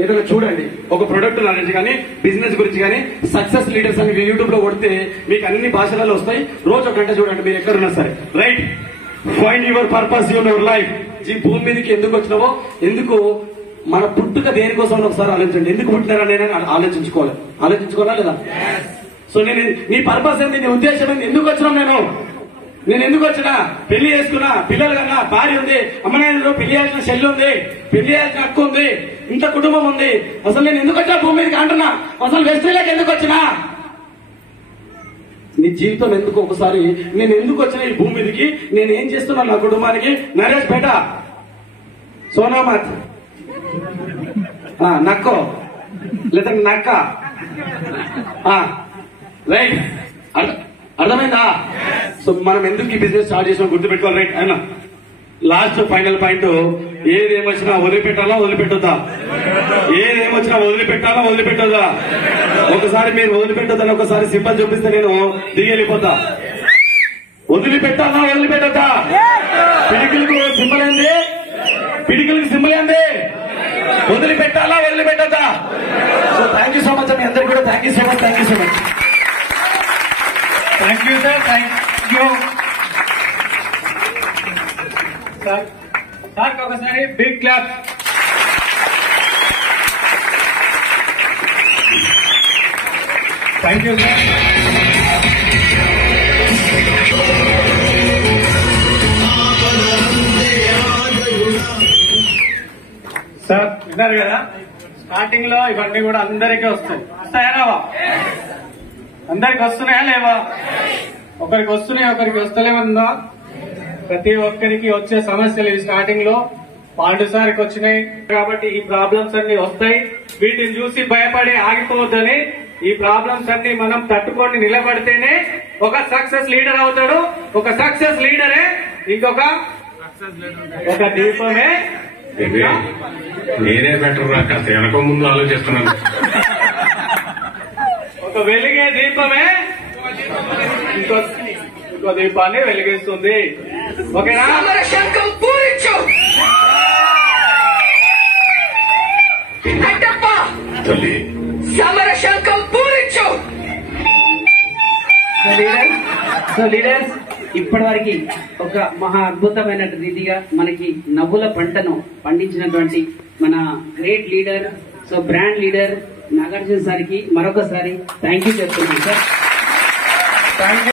ఏదైనా చూడండి, ఒక ప్రొడక్ట్ నాలెడ్జ్ కానీ బిజినెస్ గురించి కానీ సక్సెస్ లీడర్స్ అని యూట్యూబ్ లో కొడితే మీకు అన్ని భాషలలో వస్తాయి. రోజు ఒక గంట చూడండి, మీరు ఎక్కడున్నా సరే. Right, find your purpose in your life. ఈ భూమి మీదకి ఎందుకు వచ్చినావో, ఎందుకు మన పుట్టుక దేనికోసం ఒకసారి ఆలోచించండి. ఎందుకు పుట్టినారని ఆలోచించుకోవాలా లేదా? సో నేను నీ పర్పస్ ఏంది, నీ ఉద్దేశం ఏంది, ఎందుకు వచ్చినా నేను ఎందుకు వచ్చినా? పెళ్లి చేసుకున్నా, పిల్లలు కన్నా, భార్య ఉంది, అమ్మనాయనలో పెళ్లి చేయాల్సిన చెల్లి ఉంది, పెళ్లి చేయాల్సిన అక్క ఉంది, ఇంత కుటుంబం ఉంది. అసలు నేను ఎందుకు వచ్చినా భూమి మీదకి అంటున్నా? అసలు వెస్ట్రీలోకి ఎందుకు వచ్చినా? నీ జీవితం ఎందుకు? ఒకసారి నేను ఎందుకు వచ్చినా ఈ భూమి మీదకి, నేను ఏం చేస్తున్నా నా కుటుంబానికి? నరేష్ పేట, సోనామత్, నక్కో లేదా నక్క. రైట్, అర్థమైందా? సో మనం ఎందుకు ఈ బిజినెస్ స్టార్ట్ చేసినా గుర్తుపెట్టుకోవాలి. రైట్ అయినా లాస్ట్ ఫైనల్ పాయింట్, ఏదేమొచ్చినా వదిలిపెట్టాలా వదిలిపెట్టొద్దా? ఏదేమొచ్చినా వదిలిపెట్టొద్దా? ఒకసారి మీరు వదిలిపెట్టొద్దని ఒకసారి సింబల్ చూపిస్తే నేను దిగి వెళ్ళిపోతా. వదిలిపెట్టాలా వదిలిపెట్టొద్దా? పిడికిలకు సింబల్ ఏంది? వదిలిపెట్టాలా వదిలిపెట్టొద్దా? So thank you so much మీ అందరికి కూడా. Thank you so much. Thank you sir. Thank you sir. Sir ఒకసారి big clap. Thank you sir. Sir విన్నారు కదా, స్టార్టింగ్ లో ఇవన్నీ కూడా అందరికీ వస్తాయా రావా? అందరికి వస్తున్నాయా లేవా? ఒకరికి వస్తున్నాయి, ఒకరికి వస్తలేమన్నా. ప్రతి ఒక్కరికి వచ్చే సమస్యలు ఈ స్టార్టింగ్ లో పాండు సార్కి వచ్చినాయి. కాబట్టి ఈ ప్రాబ్లమ్స్ అన్ని వస్తాయి. వీటిని చూసి భయపడి ఆగిపోవద్దని, ఈ ప్రాబ్లమ్స్ అన్ని మనం తట్టుకొని నిలబడితేనే ఒక సక్సెస్ లీడర్ అవుతాడు. ఒక సక్సెస్ లీడరే ఇంకొక దీపమే. నేనే బెటర్ కాస్త వెనక ముందు ఆలోచిస్తున్నాను. ఒక వెలిగే దీపమే ఇంకో దీపాన్ని వెలిగిస్తుంది. ఓకేనా? సో లీడర్స్ ఇప్పటి వరకు ఒక మహా అద్భుతమైన రీతిగా మనకి నవ్వుల పంటను పండించినటువంటి మన great leader, so brand leader Nagarjuna సార్కి మరొకసారి థ్యాంక్ యూ చెప్తున్నాను సార్. Thank you.